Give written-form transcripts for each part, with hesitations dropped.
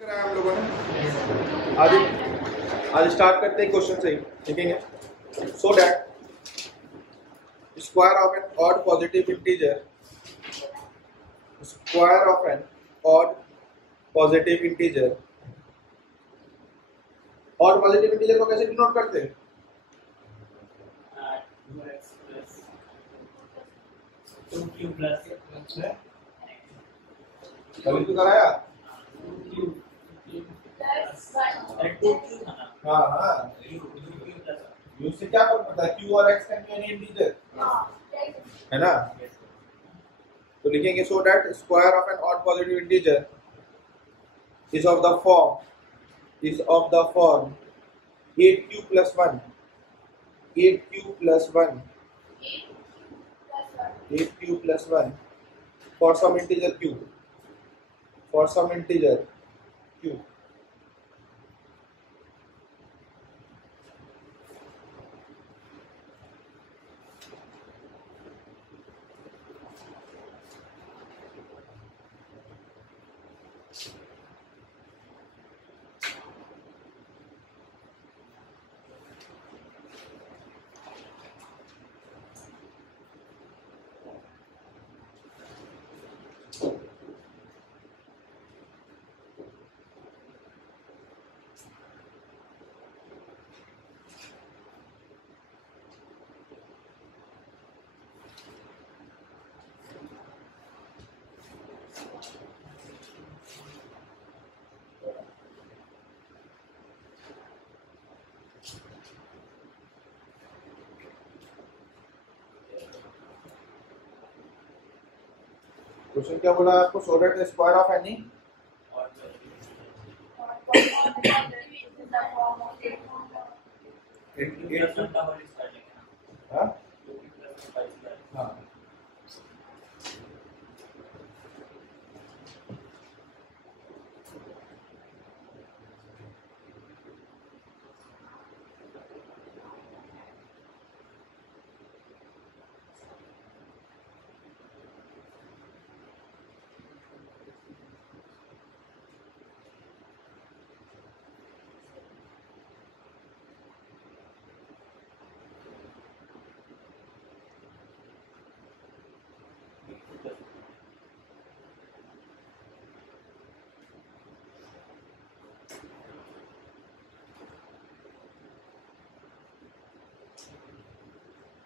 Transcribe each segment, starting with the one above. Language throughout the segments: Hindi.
कराया हम लोगों ने। आज स्टार्ट करते हैं क्वेश्चन से ही लिखेंगे। So that square of an odd positive integer, square of an odd positive integer, odd positive integer को कैसे डिनोट करते हैं? कभी तो कराया? हाँ हाँ, यू से क्या फर्क पड़ता है? क्यू और x can be any integer, है ना? तो लिखेंगे so that square of an odd positive integer is of the form 8q plus 1 8q plus 1 8q plus 1 for some integer q, for some integer q. Question क्या बोला आपको? सो दैट स्क्वायर ऑफ एनी हाँ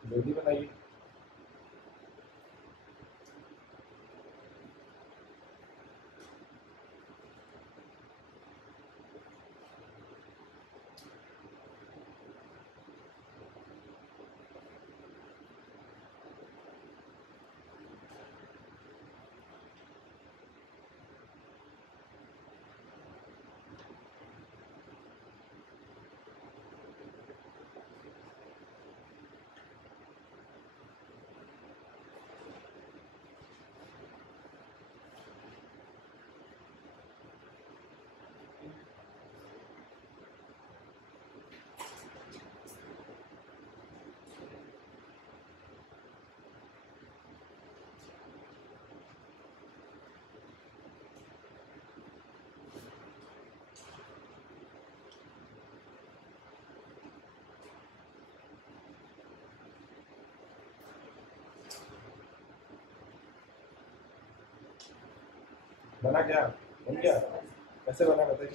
जल्दी बनाइए। बना क्या? बन गया? कैसे बना बताइए।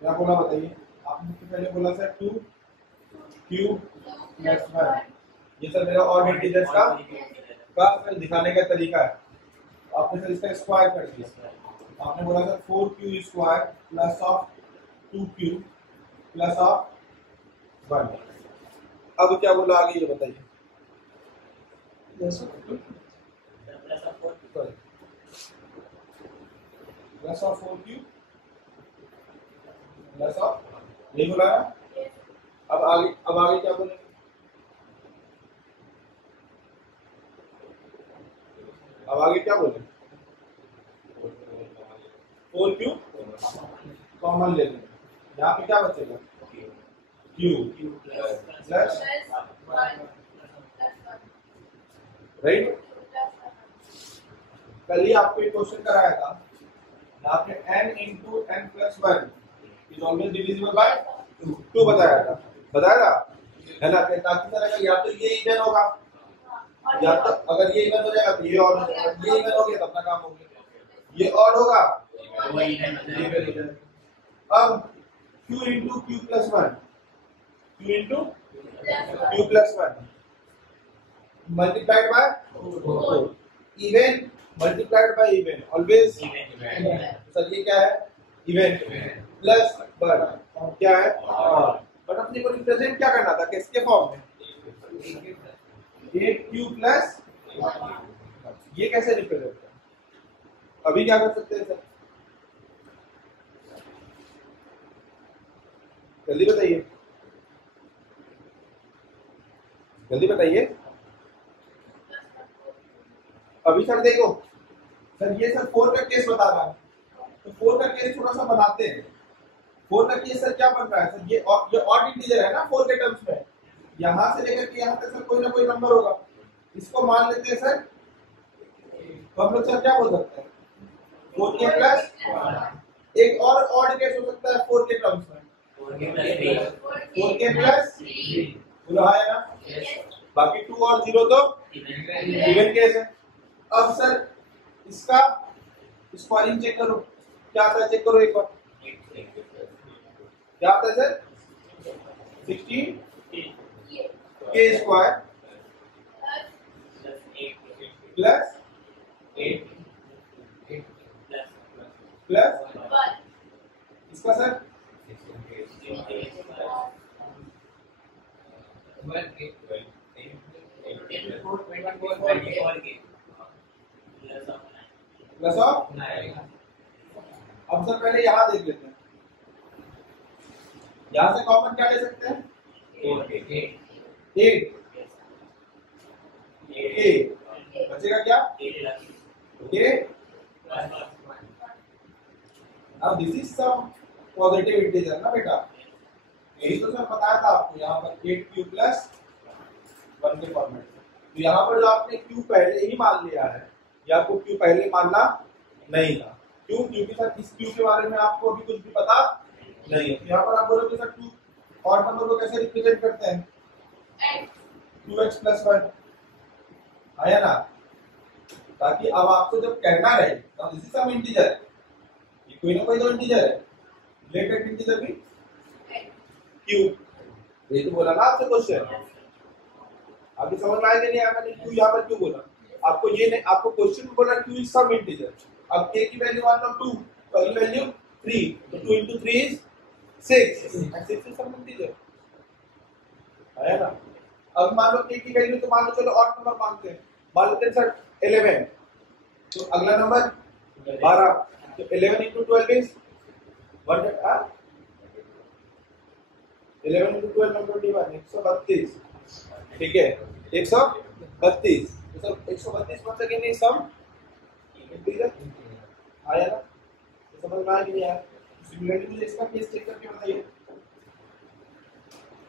क्या बोला बताइए? आपने सबसे पहले बोला सर 2q प्लस 1, ये सर मेरा और इंटीजर्स का सर दिखाने का तरीका है। आपने सर इसका स्क्वायर कर दिया। आपने बोला sir 4q square plus of 2q plus of 1। अब क्या बोला आगे ये बताइए। Plus of 4q plus of, नहीं बोला है? अब आगे क्या बोले? अब आगे क्या बोले? 4q कॉमन ले लेंगे। यहाँ पे क्या बचेगा? q plus right. कल ही आपको एक क्वेश्चन कराया था, यहाँ पे n into n plus one is always divisible by 2 बताया था है ना। ताकि सर अगर या तो ये इवन होगा या तो अगर ये इवन हो जाएगा तो ये और हो जाएगा, ये इवन हो गया तो अपना काम हो गया, ये और होगा ये इवन हो जाएगा। अब q into Q plus one, q into Q plus one multiplied by even multiplied by even always sir ये क्या है इवन प्लस वन क्या है बट अपने को रिप्रेजेंट क्या करना था किसके फॉर्म में 8q प्लस ये कैसे रिप्रेजेंट कर अभी क्या कर सकते हैं सर जल्दी बताइए अभी सर देखो सर ये सर 4 का केस बता रहा है तो 4 का केस थोड़ा सा बनाते हैं। 4 का केस सर क्या बन रहा है सर ये ऑड इंटीजर है ना 4 के टर्म्स में, यहां से लेकर के यहां तक सर कोई ना कोई नंबर होगा, इसको मान लेते हैं सर तो हम लोग सर क्या बोल सकते हैं 4k प्लस एक और ऑड केस हो सकता है 4 के टर्म्स में 4k प्लस बोला है ना, बाकी 2 और 0 तो इवन केस है। अब सर इसका स्क्वायरिंग चेक करो क्या आता है, चेक करो एक बार क्या आता है sir 16k square plus 8 plus इसका सर प्लस ऑफ। अब सर पहले यहां देख लेते हैं, यहां से कॉमन क्या ले सकते हैं 8 बचेगा क्या ओके। अब this is some positive integer ना बेटा, यही तो सर बताया था आपको यहाँ पर 8q प्लस 1 के फॉर्मेट में। तो यहाँ पर जो आपने q पहले ही मान लिया है या आपको q पहले मानना नहीं था, क्यों क्योंकि सर इस q के बारे में आपको अभी कुछ भी पता नहीं है। तो यहाँ पर आप बोलोगे सर 2 और नंबर को कैसे रिप्रेजेंट करते हैं 2x प्लस 1 आया ना, ताकि अब आपको जब कहना रहे तो दिस इज सम इंटीजर, ये कोई ना कोई तो इंटीजर है, रिलेटेड इंटीजर भी q, ये तो बोला ना आपसे क्वेश्चन, आपको समझ में आया कि नहीं आया मैंने q यहाँ पर क्यों बोला आपको, ये नहीं आपको क्वेश्चन में बोला q इज सम इंटीजर। अब k की वैल्यू मान लो 2 तो अगली वैल्यू 3 तो 2 into 3 is 6 and 6 is some integer आया ना। अब मान लो k की वैल्यू तो मान लो चलो ऑड नंबर मानते हैं, मान लेते हैं सर 11 तो अगला नंबर 12 तो 11 into 12 is 11 into 12 121 132 ठीक है 132 तो सर 132 वन सेकेंड नहीं सम इंटीजर आया ना, तो समझ में आया कि नहीं आया। सिमिलरली मुझे इसका केस चेक करके बताइए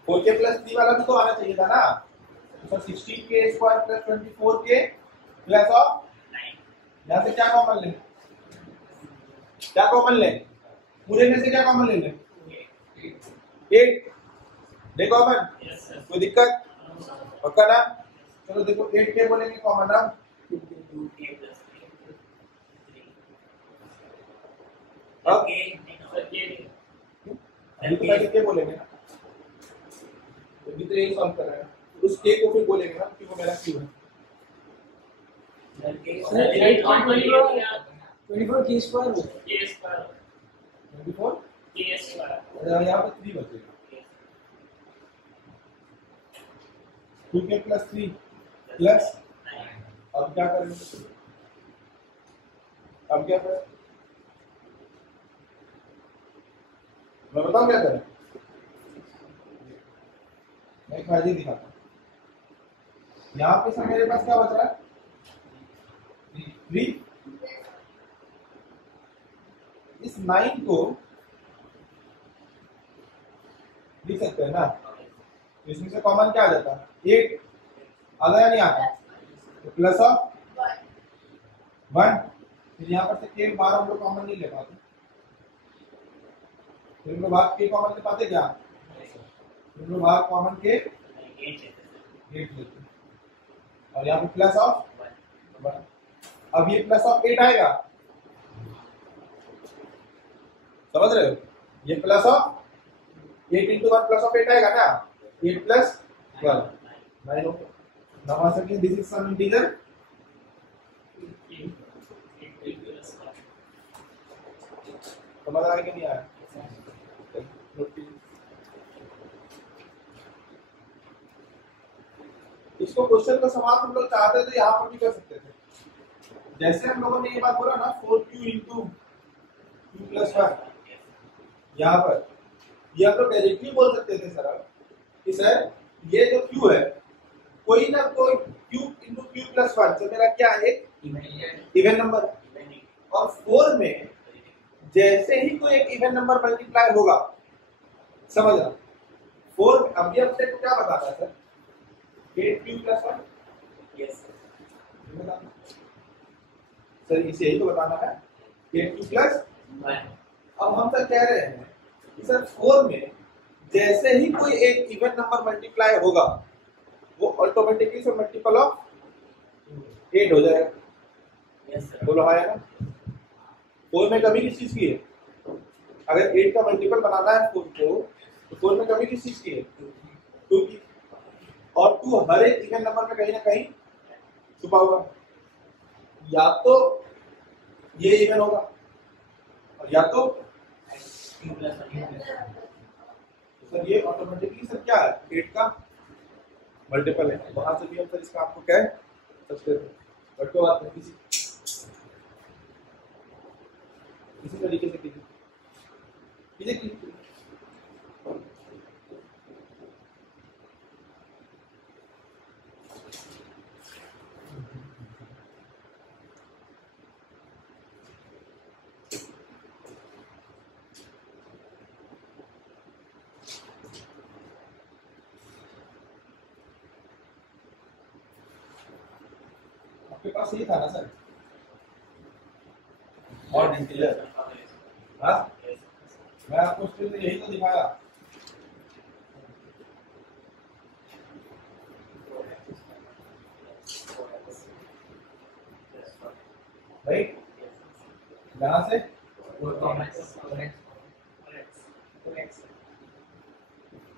4k प्लस 3 वाला भी तो आना चाहिए था ना, तो sir 16k square plus 24k plus of 9 यहाँ से क्या कॉमन लें, पूरे में से क्या कॉमन ले लें 8 देखो कॉमन कोई दिक्कत पक्का ना। चलो देखो 8k बोलेंगे कॉमन ना, अब अभी तो पहले k बोलेंगे ना, तो भी तो यही सॉल्व कर रहे हैं, उस k को फिर बोलेंगे ना क्योंकि मेरा q है 24k स्क्वायर 24 यहाँ पर 3 बचेगा 2k प्लस 3 प्लस अब क्या करेंगे, अब क्या करें मैं बताऊं क्या करें, मैं एक मैजिक दिखाता हूं। यहाँ पे सर मेरे पास क्या बच रहा है 3, इस 9 को लिख सकते हैं ना, तो इसमें से कॉमन क्या आ जाता है 8 आधा या नहीं आता, तो प्लस ऑफ 1। फिर यहाँ पर से के बार हम लोग कॉमन नहीं ले पाते, फिर हम लोग भाग के कॉमन ले पाते क्या? हम लोग भाग कॉमन के 8 लेते, और यहाँ पे प्लस ऑफ 1। अब ये प्लस ऑफ 8 आएगा, समझ रहे हो? ये plus of 8 into 1 plus of 8 आएगा ना, 8 प्लस 1 9 हो गया। नाउ आंसर की दिस इज सम इंटीजर समझ आ गया कि नहीं आया? इसको क्वेश्चन का सवाल हम लोग चाहते थे यहाँ पर भी कर सकते थे, जैसे हम लोगों ने ये बात बोला ना 4q इंटू q प्लस 1, यहाँ पर ये हम लोग डायरेक्टली बोल सकते थे सर कि सर ये जो q है कोई ना कोई q इंटू q प्लस 1 से मेरा क्या है, एक इवन नंबर, और 4 में जैसे ही कोई एक इवन नंबर मल्टीप्लाई होगा, समझ रहा 4 में अभी हमसे क्या बताना है sir, 8q plus 1, yes sir इसे यही तो बताना है 8q प्लस 1। अब हम सर कह रहे हैं कि सर 4 में जैसे ही कोई एक इवन नंबर मल्टीप्लाई होगा वो ऑटोमेटिकली से मल्टीपल ऑफ 8 हो जाएगा, यस सर बोलो हाँ या ना? 4 में कमी किस चीज की है? अगर 8 का मल्टीपल बनाना है 4 को, तो 4 में कमी किस चीज की है? 2 की, और 2 हर एक इवन नंबर में कहीं ना कहीं छुपा हुआ है, या तो ये इवन होगा और या तो सर ये ऑटोमेटिकली सर क्या है, 8 का मल्टीपल है। वहां से भी हम सर इसका आपको कह सकते हैं, बट कोई बात नहीं, इसी तरीके से कीजिए। आपके पास ये था ना सर और इंटीजर, हाँ मैं आपको स्क्रीन में यही तो दिखाया, राइट? यहाँ से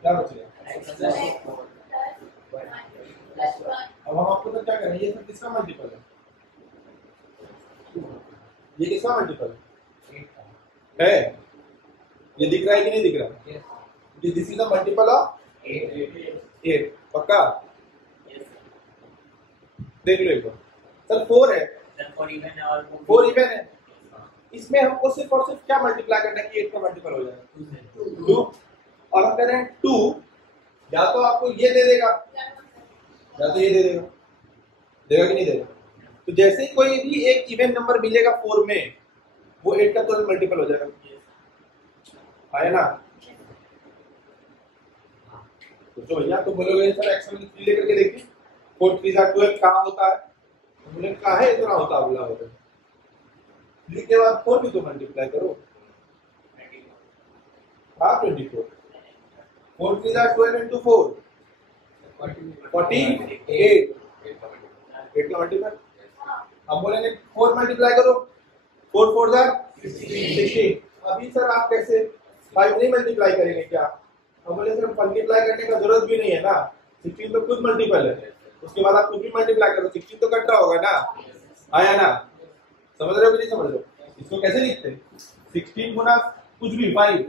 क्या बचेगा? अब हम आपको तो क्या करें, ये सब किसका मल्टीपल है? ये किसका मल्टीपल है? ये दिख रहा है कि नहीं दिख रहा? This is the multiple of 8, पक्का? देख लो एक बार सर, 4 है, 4 इवन है, इसमें हमको सिर्फ और सिर्फ क्या मल्टीप्लाई करना है कि 8 का मल्टीपल हो जाएगा 2, और हम कह रहे हैं 2 या तो आपको ये दे देगा या तो ये दे देगा, देगा कि नहीं देगा? तो जैसे ही कोई भी एक इवन नंबर मिलेगा 4 में, वो 8 का तुरंत मल्टीपल हो जाएगा, आया ना? तो भैया तो बोलोगे सर एक्स में 3 लेकर के देखिए, 4 3 12 कहाँ होता है? हमने कहा है इतना होता है, बोला होता है 3 के बाद 4 भी तो मल्टीप्लाई करो, हाँ 24, 4 3 12 into 4 48, 8 का मल्टीपल। हम बोलेंगे 4 मल्टीप्लाई करो, 4 4 16। अभी सर आप कैसे 5 नहीं मल्टीप्लाई करेंगे क्या? हम बोले सर मल्टीप्लाई करने का जरूरत भी नहीं है ना, 16 तो खुद मल्टीपल है, उसके बाद आप कुछ भी मल्टीप्लाई करो 16 तो कट रहा होगा ना, आया ना? समझ रहे हो कि नहीं समझ रहे हो? इसको कैसे लिखते हैं? 16 गुना कुछ भी 5,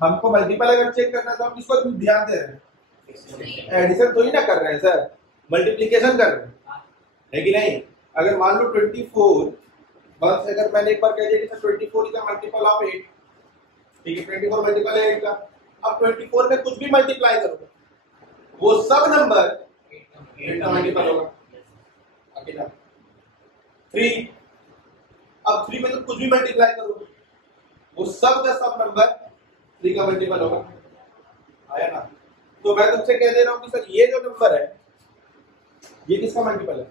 हमको मल्टीपल अगर चेक करना है तो हम किसको ध्यान दे रहे हैं? एडिशन थोड़ी ना कर रहे हैं सर, मल्टीप्लिकेशन कर रहे हैं, है कि नहीं? अगर मान लो 24, बस अगर मैंने एक बार कह दिया कि sir 24 is the multiple of 8, ठीक है 24 मल्टीपल है 8 का, अब 24 में कुछ भी मल्टीप्लाई करो वो सब नंबर 8 का मल्टीपल होगा, अकेला 3, अब 3 में तो कुछ भी मल्टीप्लाई करो वो सब का सब नंबर 3 का मल्टीपल होगा, आया ना? तो मैं तुमसे कह दे रहा हूं कि सर ये जो नंबर है ये किसका मल्टीपल है?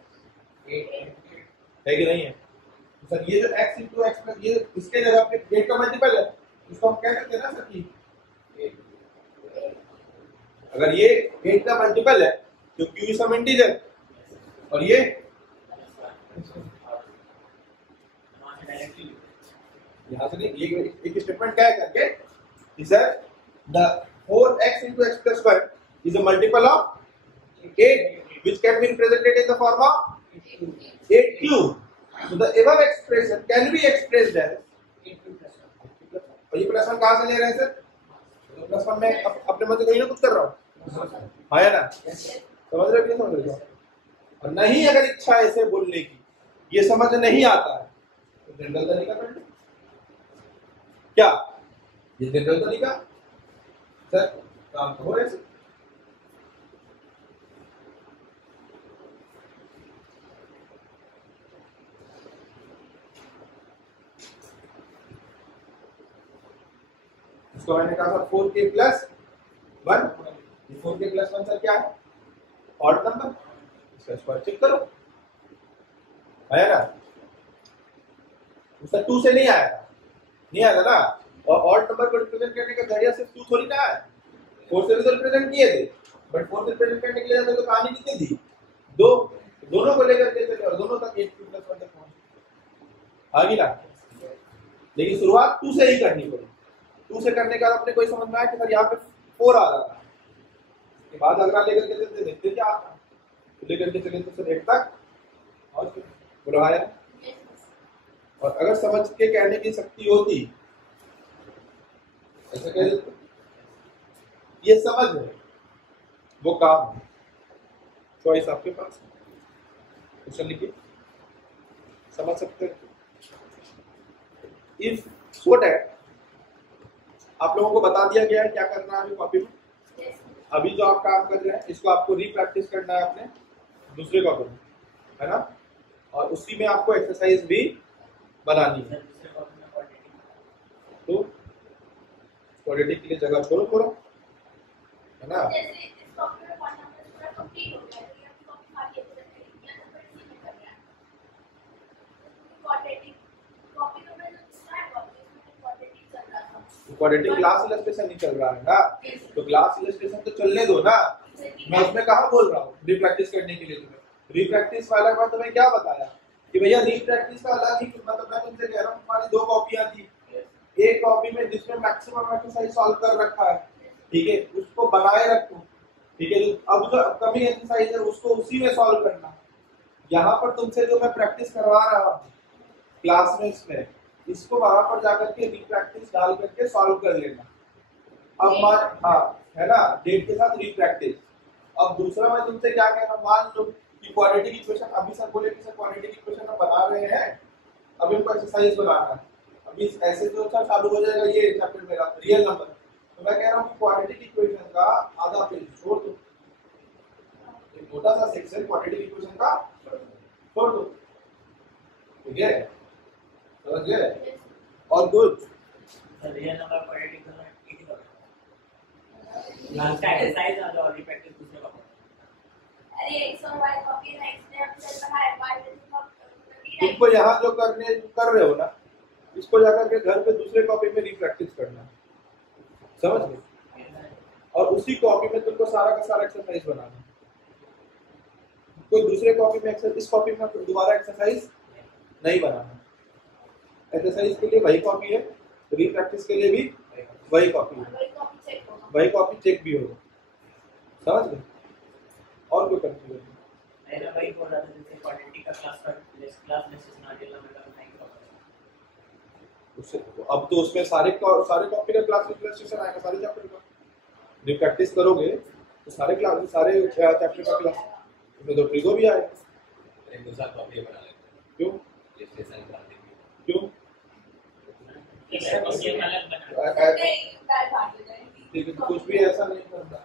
है कि नहीं है? तो सर ये जो x इंटू एक्स प्लस ये इसके जगह पे 8 का मल्टीपल है, इसको हम कह सकते हैं ना सर कि अगर ये 8 का मल्टीपल है तो q इज सम इंटीजर और ये यहाँ से नहीं, ये एक स्टेटमेंट क्या है करके कि sir the 4x into x plus 1 is a multiple of 8 which can be represented in the form of 8 cube. So the above expression can be expressed as और ये प्लस 1 कहाँ से ले रहे हैं सर? तो प्लस 1 में अपने मन से कहीं ना कुछ कर रहा हूँ, है ना? समझ रहे हो? समझ रहे हो? और नहीं अगर इच्छा ऐसे बोलने की, ये समझ नहीं आता है तो जनरल तरीका कर लो। क्या ये जनरल तरीका सर काम हो रहे सर? इसको मैंने कहा था 4k plus 1, 4k plus 1 sir क्या है? ऑड नंबर, इसका स्क्वायर चेक करो, है ना? उसका 2 से नहीं आया था, नहीं आया था ना? और ऑड नंबर को रिप्रेजेंट करने का जरिया सिर्फ 2 थोड़ी ना है, 4 से भी तो रिप्रेजेंट किए थे, बट 4 से रिप्रेजेंट करने के लिए तो कहानी कितनी थी? दोनों को लेकर के चले और दोनों तक 8 प्लस 1 तक पहुंचे, आ गई ना? लेकिन शुरुआत 2 से ही करनी पड़ी। 2 से करने का अपने कोई समझ में आया कि सर यहाँ पे 4 आ रहा था, उसके बाद अगला लेकर के चलते देखते क्या आता, लेकर के चले तो सर 8 तक और बोलो आया। और अगर समझ के कहने की शक्ति होती ऐसा कह देते, ये समझ है वो काम है, चॉइस आपके पास, क्वेश्चन लिखिए, समझ सकते हैं। इफ सो दैट आप लोगों को बता दिया गया है क्या करना है अभी कॉपी में। अभी जो आप काम कर रहे हैं इसको आपको रीप्रैक्टिस करना है अपने दूसरे कॉपी में, है ना? और उसी में आपको एक्सरसाइज भी बनानी है। तो क्वाड्रेटिक के लिए जगह छोड़ो थोड़ा, है ना? क्वाड्रेटिक क्लास इलस्ट्रेशन नहीं चल रहा है ना, तो क्लास इलस्ट्रेशन तो चलने दो ना। मैं उसमें कहाँ बोल रहा हूँ रीप्रैक्टिस करने के लिए तुम्हें। रीप्रैक्टिस वाला बात तुम्हें क्या बताया कि भैया रीप्रैक्टिस का अलग ही, मतलब मैं तुमसे कह रहा हूँ तुम्हारी 2 कॉपियां थी, एक कॉपी में जिसमें मैक्सिमम एक्सरसाइज सॉल्व कर रखा है, ठीक है, उसको बनाए रखो, ठीक है। अब जो अपकमिंग एक्सरसाइज है उसको उसी में सॉल्व करना। यहाँ पर तुमसे जो मैं प्रैक्टिस करवा रहा हूँ क्लास में इसमें, इसको वहां पर जाकर के रीप्रैक्टिस डाल करके सॉल्व कर लेना। अब हाँ है ना, डेट के साथ रीप्रैक्टिस। अब दूसरा मैं तुमसे क्या कहना, मान लो कि क्वाड्रेटिक इक्वेशन, अभी सर बोले कि सर क्वाड्रेटिक इक्वेशन हम बना रहे हैं, अब इनको एक्सरसाइज बनाना है। अभी ऐसे तो अच्छा चालू हो जाएगा ये चैप्टर मेरा रियल नंबर, तो मैं कह रहा हूँ क्वाड्रेटिक इक्वेशन का आधा पेज छोड़ दो, एक मोटा सा सेक्शन क्वाड्रेटिक इक्वेशन का छोड़ दो, ठीक है? समझ गए? और गुड रियल नंबर क्वाड्रेटिक का ठीक है, लास्ट का एक्सरसाइज और रिपीट दूसरे का। अरे x और y कॉपी है, x ने हम चल रहा है, y ने तुमको यहाँ जो कर रहे हो ना, इसको जाकर के घर पे दूसरे कॉपी में रीप्रैक्टिस करना, समझ गए? और उसी कॉपी में तुमको सारा का सारा एक्सरसाइज बनाना। कोई दूसरे कॉपी में एक्सरसाइज, इस कॉपी में दोबारा एक्सरसाइज नहीं बनाना। एक्सरसाइज के लिए वही कॉपी है, रीप्रैक्टिस के लिए भी वही कॉपी है, वही कॉपी चेक भी होगा, समझ गए? और कोई कंफ्यूजन नहीं? मैं वही बोल रहा था जैसे क्वाड्रेटिक का क्लास लेसन आ रियल नंबर का नहीं होगा उससे। अब तो उसमें सारे कॉपी का क्लास इलस्ट्रेशन आएगा, सारे चैप्टर का रीप्रैक्टिस करोगे तो सारे क्लास, सारे चैप्टर का क्लास उसमें तो ट्रिगो भी आएगा। एक दूसरा कॉपी बना लेते हैं, क्यों? इलस्ट्रेशन बना देंगे, क्यों? ठीक है, कुछ भी ऐसा नहीं करना।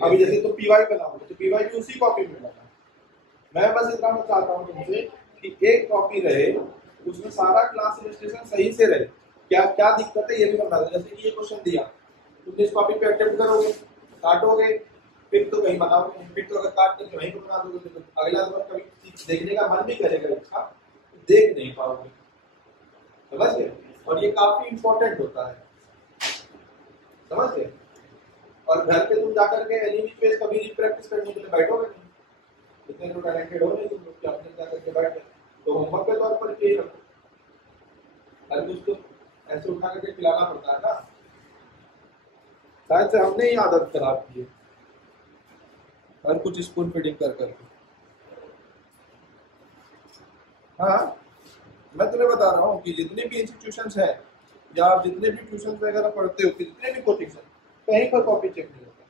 अभी जैसे तो पीवाई बनाओगे तो पीवाई भी उसी कॉपी में बनाना। मैं बस इतना मैं चाहता हूँ तुमसे कि एक कॉपी रहे, उसमें सारा क्लास इलस्ट्रेशन सही से रहे। क्या क्या दिक्कत है ये भी बता दो। जैसे कि ये क्वेश्चन दिया, तुम इस कॉपी पे अटेम्प्ट करोगे, काटोगे, पिक तो कहीं बनाओगे नहीं, पिक तो अगर काट करके वहीं पे बना दोगे तो अगला बार कभी देखने का मन भी करेगा इसका, देख नहीं पाओगे। समझ गए? और ये काफी इंपॉर्टेंट होता है, समझ गए? और घर पे तुम जाकर के एनिमी पेज कभी नहीं प्रैक्टिस करने के लिए बैठोगे नहीं, इतने तो टैलेंटेड हो नहीं तुम लोग कि अपने जाकर के बैठ गए। तो होमवर्क के तौर पर यही रखो, हर कुछ तो ऐसे उठा करके खिलाना पड़ता है ना, शायद से हमने ही आदत खराब की है, हर कुछ स्पून फीडिंग कर करके। हाँ, मैं तुम्हें बता रहा हूँ कि जितने भी इंस्टीट्यूशंस हैं या आप जितने भी ट्यूशन वगैरह पढ़ते हो, जितने भी कोचिंग हैं, कहीं पर कॉपी चेक नहीं होता,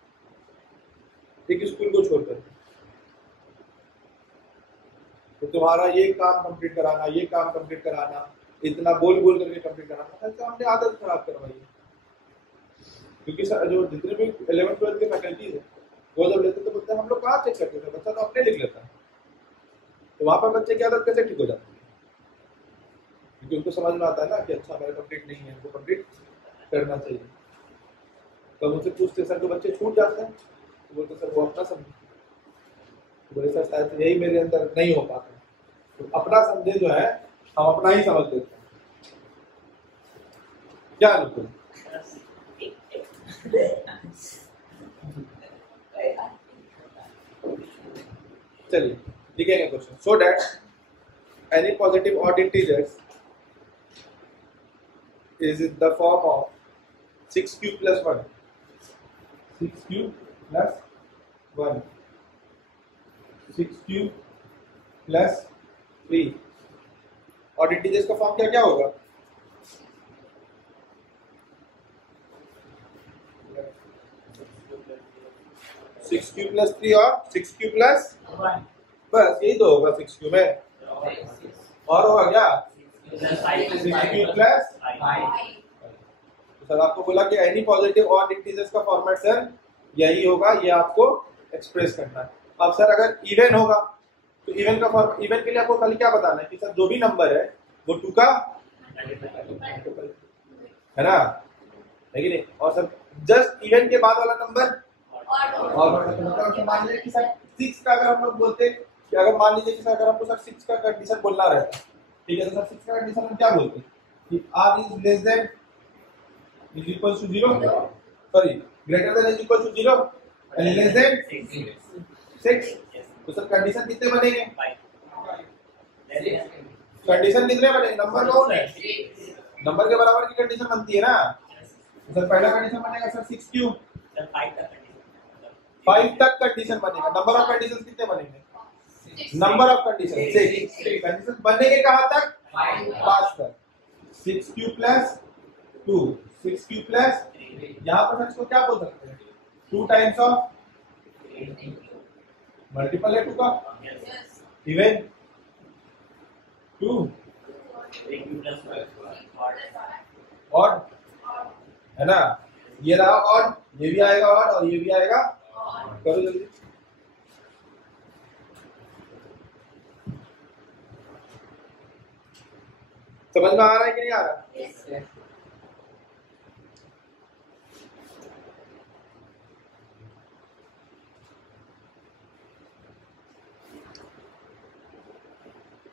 एक स्कूल को छोड़कर। तो तुम्हारा ये काम कंप्लीट कराना, ये काम कंप्लीट कराना, इतना बोल बोल करके कंप्लीट कराना, तो हमने आदत खराब करवाई है। क्योंकि जो जितने भी 11th-12th के फैकल्टीज है वो जब लेते तो बोलते हम लोग कहाँ चेक करते थे, बच्चा तो अपने लिख लेता है। तो वहां पर बच्चे की आदत कैसे ठीक हो जाती है? क्योंकि उनको समझ में आता है ना कि अच्छा मेरा कंप्लीट नहीं है, उनको कंप्लीट करना चाहिए। तो मुझसे पूछते सर तो बच्चे छूट जाते हैं, तो बोलते सर वो अपना समझे, बोले सर शायद यही मेरे अंदर नहीं हो पाता। तो अपना समझे जो है हम अपना ही समझ लेते हैं, क्या अनुकूल? चलिए लिखेंगे question. So that any positive odd integers is in the form of 6q plus 1, 6q plus 1, 6q plus 3। और इंटीजर्स का फॉर्म क्या क्या होगा? सिक्स क्यू प्लस 3 और 6q प्लस 1, बस यही तो होगा 6q में। और होगा क्या? 6q plus 5। सर आपको बोला कि एनी पॉजिटिव ऑड इंटीजर्स का फॉर्मेट सर यही होगा, ये आपको एक्सप्रेस करना है। अब सर अगर इवन होगा तो इवन का फॉर्म, इवन के लिए आपको खाली क्या बताना है कि सर जो भी नंबर है वो 2 का है ना, है कि नहीं? और सर जस्ट इवन के बाद वाला नंबर और मतलब मान लीजिए कि सर 6 का अगर हम लोग बोलते कि अगर मान लीजिए कि सर अगर हमको सर 6 का कंडीशन बोलना रहता, ठीक है, तो सर 6 का कंडीशन हम क्या बोलते कि r is less than is equal to 0, sorry greater than is equal to 0 and less than 6। तो सर कंडीशन कितने बनेंगे? कंडीशन कितने बनेंगे? नंबर कौन है? नंबर के बराबर की कंडीशन बनती है ना। तो सर पहला कंडीशन बनेगा सर 6q, 5 तक कंडीशन बनेगा। नंबर ऑफ कंडीशन कितने बनेंगे? Number of condition 6। कंडीशन बनेंगे कहां तक? 5 तक। 6q प्लस 2, 6q प्लस, यहाँ पर इसको क्या बोल सकते हैं? 2 टाइम्स ऑफ मल्टीपल है 2 का, इवन 2 ऑड है ना, ये रहा ऑड, ये भी आएगा ऑड और ये भी आएगा। करो जल्दी। समझ में आ रहा है कि नहीं आ रहा? yes.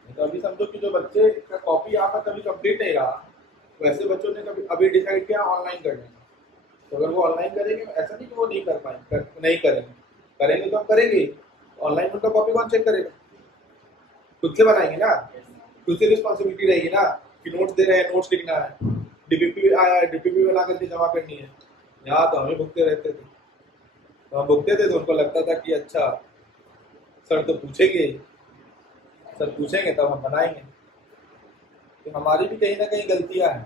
तो अभी समझो कि जो बच्चे का कॉपी यहाँ पर कभी कंप्लीट नहीं रहा, वैसे बच्चों ने कभी अभी डिसाइड किया ऑनलाइन करने का, तो अगर वो ऑनलाइन करेंगे, ऐसा नहीं कि वो नहीं कर पाएंगे, नहीं करेंगे तो हम करेंगे। ऑनलाइन उनका कॉपी कौन चेक करेगा? खुद से बनाएंगे ना, खुद से रिस्पॉन्सिबिलिटी रहेगी ना कि नोट्स दे रहे हैं, नोट्स लिखना है, डीपीपी आया है, डीपीपी बना करके जमा करनी है। यहाँ तो हमें भुगते रहते थे, तो हम भुगते थे तो उनको लगता था कि अच्छा सर तो पूछेंगे, सर पूछेंगे तब हम बनाएंगे। तो हमारी भी कहीं ना कहीं गलतियां हैं,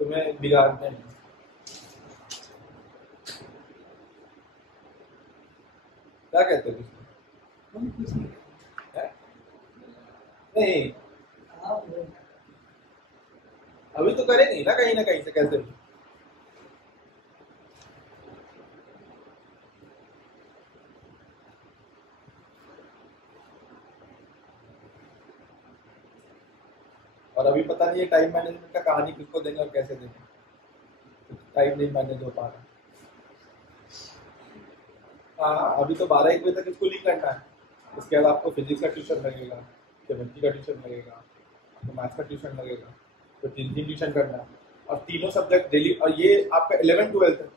तुम्हें बिगाड़ते हैं। क्या कहते हो? नहीं, अभी तो करेंगे ना कहीं से कैसे भी। और अभी पता नहीं है टाइम मैनेजमेंट का कहानी किसको देंगे और कैसे देंगे, टाइम नहीं मैनेज हो पा रहा। हाँ, अभी तो 12-1 बजे तक स्कूलिंग करना है। उसके बाद आपको फिजिक्स का ट्यूशन लगेगा, केमिस्ट्री का ट्यूशन लगेगा, आपको मैथ्स का ट्यूशन लगेगा, तो 3 ट्यूशन करना है और तीनों सब्जेक्ट डेली। और ये आपका 11-12 है।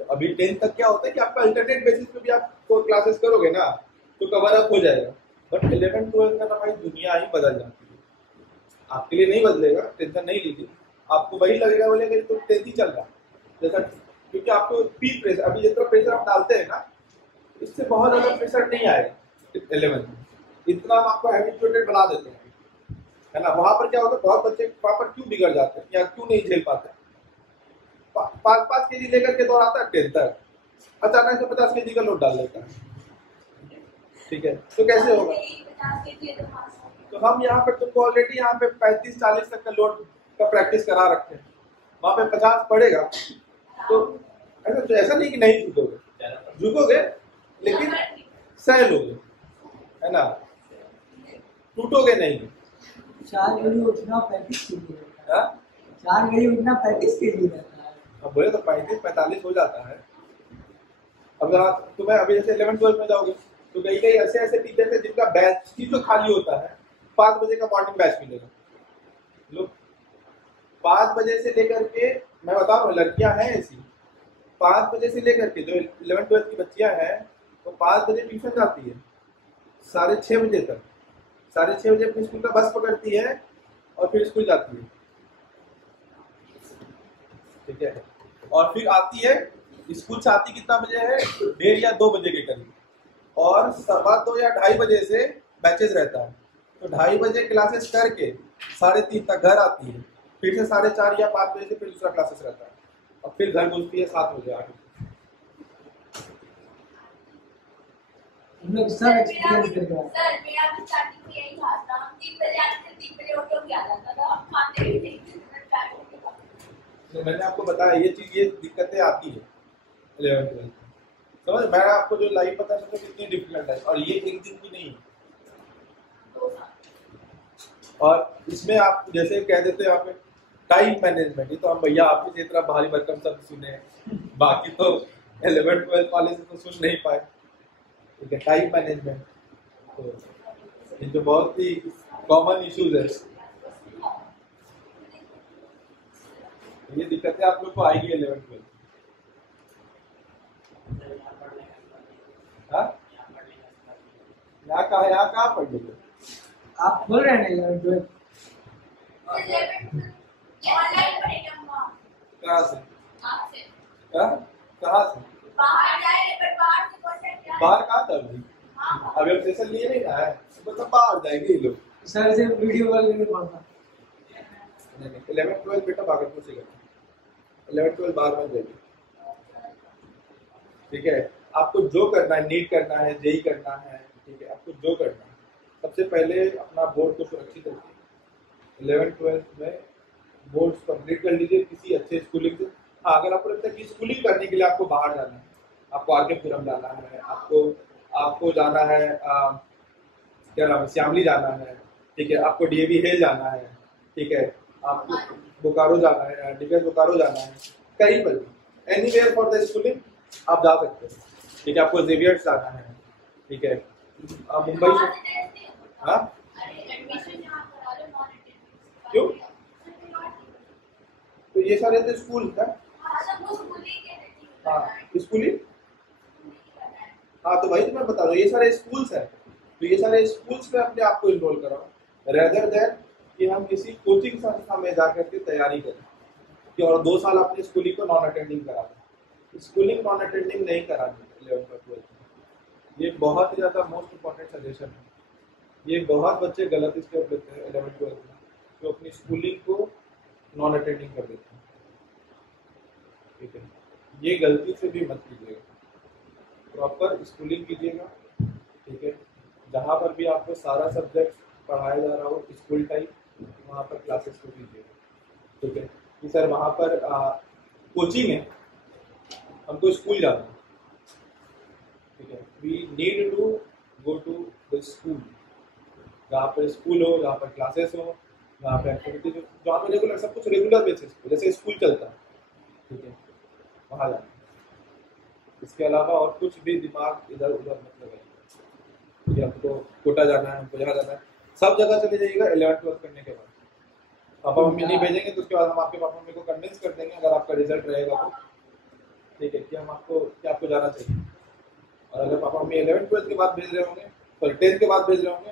तो अभी 10 तक क्या होता है कि आपका अल्टरनेट बेसिस पे भी आपको क्लासेस करोगे ना तो कवर अप हो जाएगा। बट 11-12 का ना भाई दुनिया ही बदल जाती है। आपके लिए नहीं बदलेगा, टेंशन नहीं लीजिए। आपको वही लगेगा बोलेगा तो 10th ही चल रहा है जैसा, क्योंकि आपको पीक प्रेशर, अभी जितना प्रेशर आप डालते हैं ना इससे बहुत ज़्यादा प्रेशर नहीं आएगा 11th में। इतना हम आपको हैबिचुएटेड बना देते हैं, है ना। वहाँ पर क्या होता है, बहुत बच्चे वहाँ पर क्यों बिगड़ जाते हैं या क्यों नहीं झेल पाते हैं। 5-5 केजी लेकर के दौड़ाता है 10th तक, अचानक से 50 केजी का लोड डाल देता है, ठीक है, तो कैसे होगा। तो हम यहाँ पर तुमको ऑलरेडी यहाँ पे 35-40 तक का लोड का प्रैक्टिस करा रखते हैं, वहाँ पे 50 पड़ेगा तो ऐसा नहीं कि नहीं झुकोगे लेकिन सह लोगे, है ना, टूटोगे नहीं। 4 घड़ी उठना 35 के लिए रहता है। हाँ? 4 घड़ी उठना 35 के लिए रहता है। अब बोले तो 35-45 हो जाता है। अब आप तुम्हें अभी जैसे 11-12 में जाओगे तो कई कई ऐसे टीचर है जिनका बैच ही जो खाली होता है 5 बजे का मॉर्निंग बैच मिलेगा। लोग 5 बजे से लेकर के, मैं बता रहा हूँ लड़कियां हैं ऐसी, 5 बजे से लेकर के जो 11-12 की बच्चियां हैं वो 5 बजे ट्यूशन जाती है 6:30 बजे तक। 6:30 बजे अपने स्कूल का बस पकड़ती है और फिर स्कूल जाती है, ठीक है। और फिर आती है, स्कूल से आती कितना बजे है, 1:30 या 2 बजे के करीब, और 2:15 या 2:30 बजे से बैचेस रहता है। तो 2:30 बजे क्लासेस करके 3:30 तक घर आती है, फिर से 4:30 या 5 बजे से फिर दूसरा क्लासेस रहता है और फिर घर घुसती है 7 बजे आके। हम लोग सब एक्सपीरियंस करके आए। सर मेरा भी स्टार्टिंग में यही हाल था। हम 3 बजे आते थे, 3 बजे उठ के आ जाता था। हम खाते भी नहीं थे, तो मैंने आपको बताया ये चीज, ये दिक्कतें आती है 11-12 समझ। मैं आपको जो लाइफ बता सकता हूँ कितनी डिफिकल्ट है, और ये एक दिन की नहीं है। और इसमें आप जैसे कह देते हैं यहाँ पे टाइम मैनेजमेंट, ये तो हम भैया आप ही इतना भारी भरकम शब्द सुने हैं, बाकी तो 11-12 वाले से तो सुन नहीं पाए, ठीक है। टाइम मैनेजमेंट तो ये जो बहुत ही कॉमन इश्यूज है, ये दिक्कतें आप लोग को आएगी 11-12। हाँ, यहाँ कहाँ पढ़ लीजिए आप बोल रहे हैं ना 11-12 ऑनलाइन पढ़ेंगे हम वहाँ। कहाँ से, आपसे कहाँ से बाहर जाए, पर बाहर से कॉन्टेक्ट किया है। बाहर कहाँ था अभी, हाँ, अभी हम सेशन लिए नहीं ना है, मतलब बाहर जाएंगे ये लोग। सर से वीडियो कॉल करके पढ़ता। 11-12 बेटा भागलपुर से करना, 11-12 बाहर मत जाइए, ठीक है। आपको जो करना है, नीट करना है, जेई करना है, ठीक है, आपको जो करना है सबसे पहले अपना बोर्ड को सुरक्षित रखिए। 11-12 में बोर्ड्स कंप्लीट कर लीजिए किसी अच्छे स्कूलिंग से। हाँ, अगर आपको लगता है कि स्कूलिंग करने के लिए आपको बाहर जाना है, आपको आर के पुरम जाना है, आपको जाना है क्या नाम है, श्यामली जाना है, ठीक है, आपको डीएवी हिल जाना है, ठीक है, आपको बोकारो जाना है, डिफेंस बोकारो जाना है, कहीं पर भी एनीवेयर फॉर द स्कूलिंग आप जा सकते हैं, ठीक है। आपको जेवियर्स जाना है, ठीक है, मुंबई से। हाँ, एडमिशन यहाँ करा लो, नॉन अटेंडेंस। क्यों? तो ये सारे तो स्कूल है। हाँ, सब वो स्कूलिंग के हैं। हाँ, स्कूलिंग। हाँ, तो वही तो मैं बता रहा हूँ, ये सारे स्कूल्स हैं, तो ये सारे स्कूल्स में अपने आप को इनरोल कराओ रेदर देन कि हम किसी कोचिंग संस्था में जाकर के तैयारी करें कि और 2 साल अपनी स्कूलिंग को नॉन अटेंडिंग करा दें। स्कूलिंग नॉन अटेंडिंग नहीं करानी 11-12 में। ये बहुत ही ज़्यादा मोस्ट इम्पॉर्टेंट सजेशन है। ये बहुत बच्चे गलत स्टेप लेते हैं 11-12 में, जो अपनी स्कूलिंग को नॉन अटेंडिंग कर देते हैं, ठीक है। ये गलती से भी मत कीजिएगा, प्रॉपर स्कूलिंग कीजिएगा, ठीक है। जहाँ पर भी आपको सारा सब्जेक्ट पढ़ाया जा रहा हो स्कूल टाइप, वहाँ पर क्लासेस को कीजिएगा, ठीक है। कि सर वहाँ पर कोचिंग है, हमको स्कूल जाना है, ठीक है। We need to go to the school, जहाँ पर स्कूल हो, जहाँ पर क्लासेस हो, जहाँ पर एक्टिविटीज हो, जहाँ पर रेगुलर सब कुछ रेगुलर बेसिस पे जैसे स्कूल चलता है, ठीक है, वहाँ जाना। इसके अलावा और कुछ भी दिमाग इधर उधर मत लगाइए कि हमको कोटा जाना है, हमको यहाँ जाना है। सब जगह चले जाइएगा 11th-12th करने के बाद। पापा मम्मी नहीं भेजेंगे तो उसके बाद हम आपके पापा मम्मी को कन्विंस कर देंगे अगर आपका रिजल्ट रहेगा तो, ठीक है, कि हम आपको जाना चाहिए। और अगर पापा मम्मी 11th-12th के बाद भेज रहे होंगे, सॉरी 10th के बाद भेज रहे होंगे,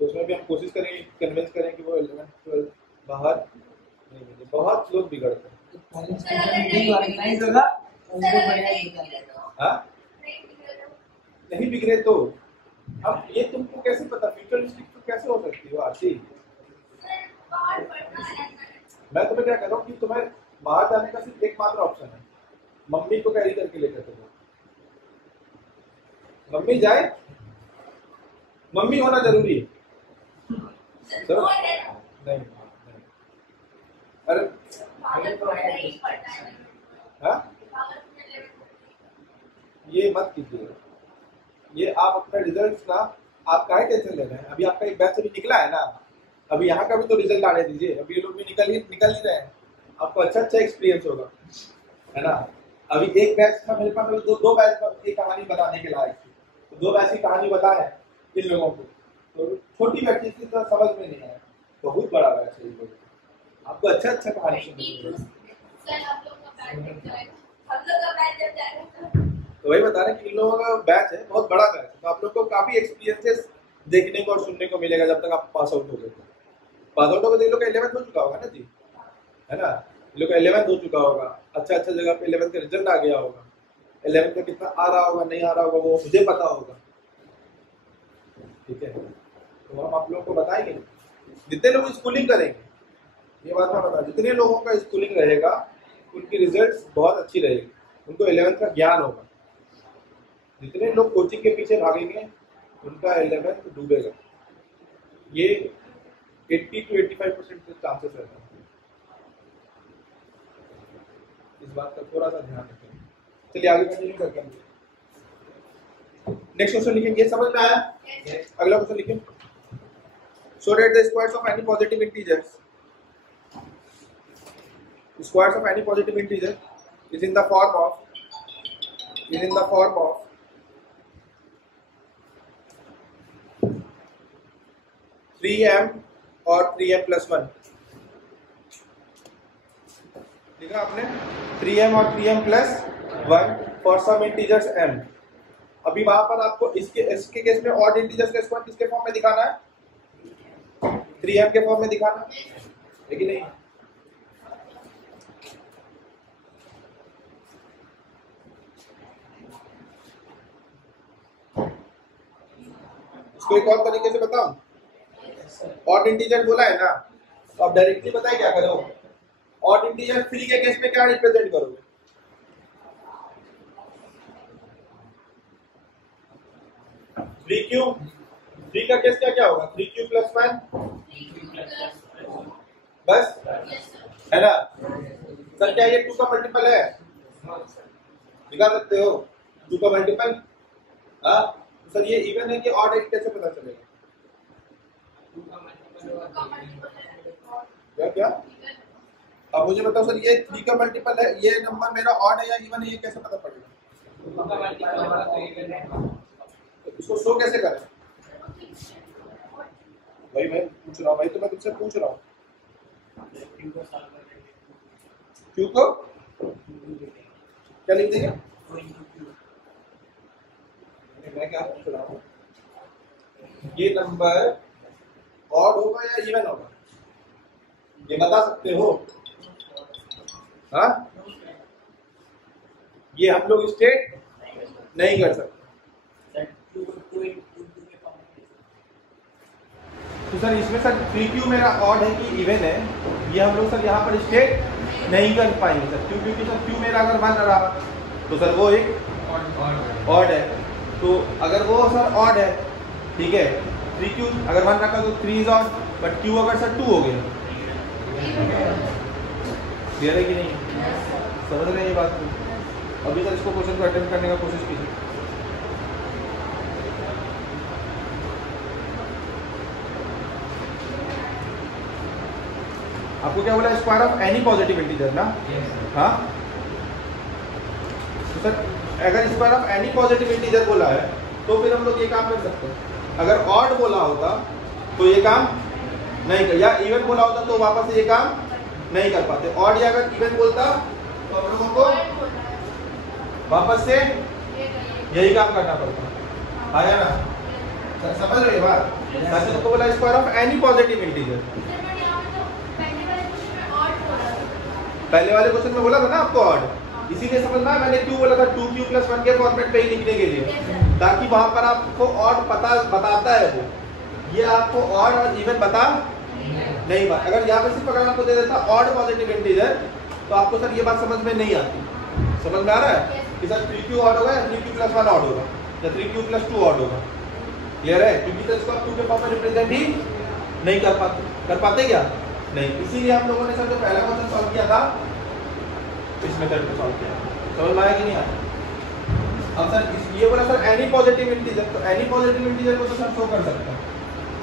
तो उसमें भी हम कोशिश करेंगे, कन्विंस करें कि वो 11th-12th बाहर नहीं भेजे। बहुत लोग बिगड़ते हैं। ऑर्गेनाइज होगा और उसको बढ़िया निकालेगा। हाँ, नहीं बिगड़े तो अब ये तुमको कैसे पता फ्यूचरिस्टिक तो कैसे हो सकती हो आरती? मैं तुम्हें क्या कह रहा हूँ कि तुम्हें बाहर जाने का सिर्फ एकमात्र ऑप्शन है, मम्मी को कैरी करके लेकर चलो। मम्मी जाए, मम्मी होना जरूरी है। चलो नहीं, अरे हाँ, ये मत कीजिए। ये आप अपना रिजल्ट ना, आप काहे टेंशन ले रहे हैं? अभी आपका एक बैच अभी निकला है ना, अभी यहाँ का भी तो रिजल्ट आने दीजिए। अभी ये लोग भी निकल ही रहे हैं, आपको अच्छा एक्सपीरियंस होगा, है ना। अभी एक बैच था मेरे पास, दो बैच का एक कहानी बताने के लायक थी, तो 2 बैच की कहानी बता है इन लोगों को। तो छोटी बैच थी तो समझ में नहीं आया, बहुत बड़ा बैच है, आपको अच्छा कहानी सुननी। तो वही बता रहे हैं कि इन लोगों का बैच है, बहुत बड़ा बैच है, तो आप लोग को काफी एक्सपीरियंसेस देखने को और सुनने को मिलेगा जब तक आप पास आउट हो गए। पास आउट हो गए, इन लोग का 11th हो चुका होगा ना जी, है ना। इन लोग का 11th हो चुका होगा, अच्छा जगह पे 11th का रिजल्ट आ गया होगा। 11th का कितना आ रहा होगा, नहीं आ रहा होगा, वो मुझे पता होगा, ठीक है। तो हम आप लोगों को बताएंगे, जितने लोग स्कूलिंग करेंगे, ये बात मैं बता, जितने लोगों का स्कूलिंग रहेगा उनकी रिजल्ट्स बहुत अच्छी रहेगी, उनको 11th का ज्ञान होगा। जितने लोग कोचिंग के पीछे भागेंगे उनका 11th डूबेगा। ये 80 to 85% चांसेस रहता है। इस बात का थोड़ा सा ध्यान रखें। चलिए आगे कंटिन्यू करते हैं। नेक्स्ट क्वेश्चन लिखेंगे, समझ में आया? अगला क्वेश्चन लिखें। So that the squares of any positive integers, squares of any positive integer is in the form of 3m और 3m plus 1। लिखा आपने 3m और 3m plus 1 for some integers m। अभी वहां पर आपको इसके केस में ऑड इंटीजर्स का स्क्वायर किसके फॉर्म में दिखाना है? 3m के फॉर्म में दिखाना है कि नहीं? इसको एक और तरीके से बताऊं, ऑड इंटीजर बोला है ना, तो आप डायरेक्टली बताए क्या करो, ऑड इंटीजर 3 के केस में क्या रिप्रेजेंट करोगे? 3 का केस क्या होगा? 3q plus 1 बस, है ना सर? क्या ये 2 का मल्टीपल है? दिखा सकते हो 2 का मल्टीपल? हाँ सर, ये इवन है कि ऑड है, कैसे पता चलेगा? क्या अब मुझे बताओ सर, ये 3 का मल्टीपल है, ये नंबर मेरा ऑड है या इवन है, ये कैसे पता पड़ेगा? इसको शो कैसे करें? वही मैं पूछ रहा हूँ, भाई तो मैं तुमसे पूछ रहा हूँ। क्यों को क्या लिख देंगे? मैं क्या पूछ रहा हूँ, ये नंबर ऑड होगा या इवन होगा, ये बता सकते हो? हाँ, ये हम लोग स्टेट नहीं कर सकते। तो सर इसमें सर 3q मेरा ऑड है कि इवन है, ये हम लोग सर यहाँ पर स्टेट नहीं कर पाएंगे सर। क्यों? क्योंकि सर q मेरा अगर 1 रहा तो सर वो एक ऑड है, तो अगर वो सर ऑड है, ठीक है, 3q अगर 1 रखा तो 3 इज ऑड, बट q अगर सर 2 हो गया, क्लियर है कि नहीं? समझ रहे हैं ये बात को? अभी सर इसको क्वेश्चन को अटेम्प्ट करने का कोशिश कीजिए। आपको क्या बोला? Square of any positive integer ना? हाँ तो सर अगर square of any positive integer बोला है तो फिर हम लोग ये काम कर सकते हैं। अगर ऑड बोला होता तो ये काम नहीं कर, या इवन बोला होता तो वापस से ये काम नहीं कर पाते। ऑड या अगर इवन बोलता तो हम लोगों को वापस से यही काम करना पड़ता। आया ना? समझ रहे बात? जैसे तुमको बोला square of any positive integer, पहले वाले क्वेश्चन में बोला था ना आपको ऑड, इसीलिए समझना मैंने क्यों बोला था 2q + 1 के फॉर्मेट पे ही लिखने के लिए, ताकि वहां पर आपको ऑड बताता है वो, ये आपको ऑड और इवन बता नहीं बात। अगर यहाँ पे सिर्फ अगर आपको दे देता ऑड पॉजिटिव इंटीजर तो आपको सर ये बात समझ में नहीं आती। समझ में आ रहा है कि सर 3q ऑड होगा या 3q + 1 ऑड होगा या 3q + 2 ऑड होगा। क्लियर है? क्योंकि तो इसको आप 2 के फॉर्म में रिप्रेजेंट ही नहीं कर पाते क्या? नहीं। इसीलिए हम लोगों ने सर जो पहला क्वेश्चन सॉल्व किया था इस मेथड पे सॉल्व किया। समझ में आया कि नहीं आया? अब सर ये बोला सर एनी पॉजिटिव इंटीजर, तो एनी पॉजिटिव इंटीजर को तो सर शो कर सकते हैं।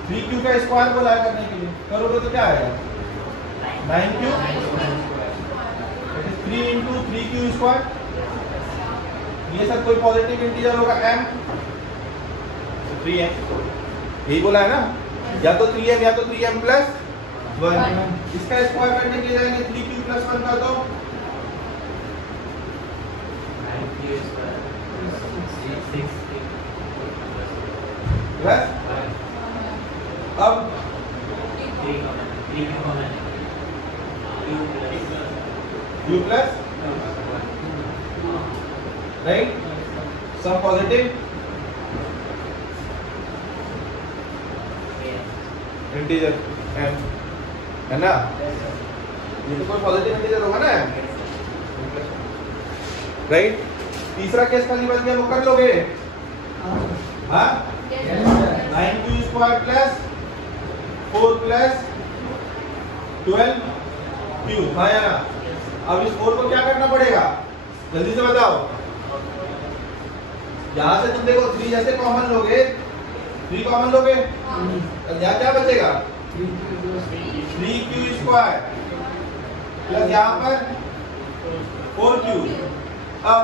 3q का स्क्वायर बोला है करने के लिए, करोगे तो क्या आएगा? 9q, 3 × 3q square. ये सर कोई पॉजिटिव इंटीजर होगा m, तो 3m, यही बोला है ना? या तो 3m या तो 3m + 1। इसका स्क्वायर करने के लिए जाएंगे 3q + 1 का तो प्लस, अब q plus right some positive integer m, है ना? ये तो कोई पॉजिटिव इंटीजर होगा ना m, राइट? तीसरा केस खाली बच गया, वो कर लोगे? हाँ, 9q² + 4 + 12q। हाँ या ना? अब इस 4 को क्या करना पड़ेगा? जल्दी से बताओ। यहाँ से तुम देखो 3 जैसे कॉमन लोगे, 3 कॉमन लोगे, यहाँ क्या बचेगा? 3q² प्लस यहाँ पर 4q। अब